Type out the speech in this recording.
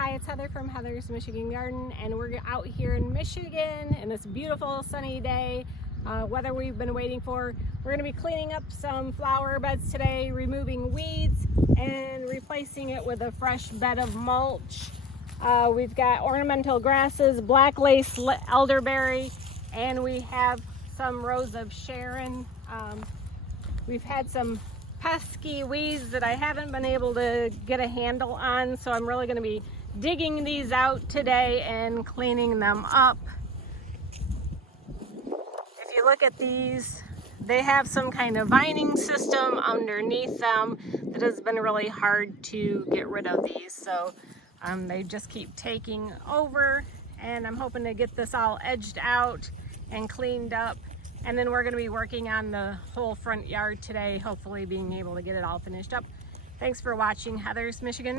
Hi, it's Heather from Heather's Michigan Garden, and we're out here in Michigan in this beautiful sunny day, weather we've been waiting for. We're going to be cleaning up some flower beds today, removing weeds and replacing it with a fresh bed of mulch. We've got ornamental grasses, black lace elderberry, and we have some rows of Sharon. We've had some pesky weeds that I haven't been able to get a handle on, so I'm really going to be digging these out today and cleaning them up. If you look at these, they have some kind of vining system underneath them that has been really hard to get rid of these, so they just keep taking over, and I'm hoping to get this all edged out and cleaned up. And then we're going to be working on the whole front yard today, hopefully being able to get it all finished up. Thanks for watching Heather's Michigan.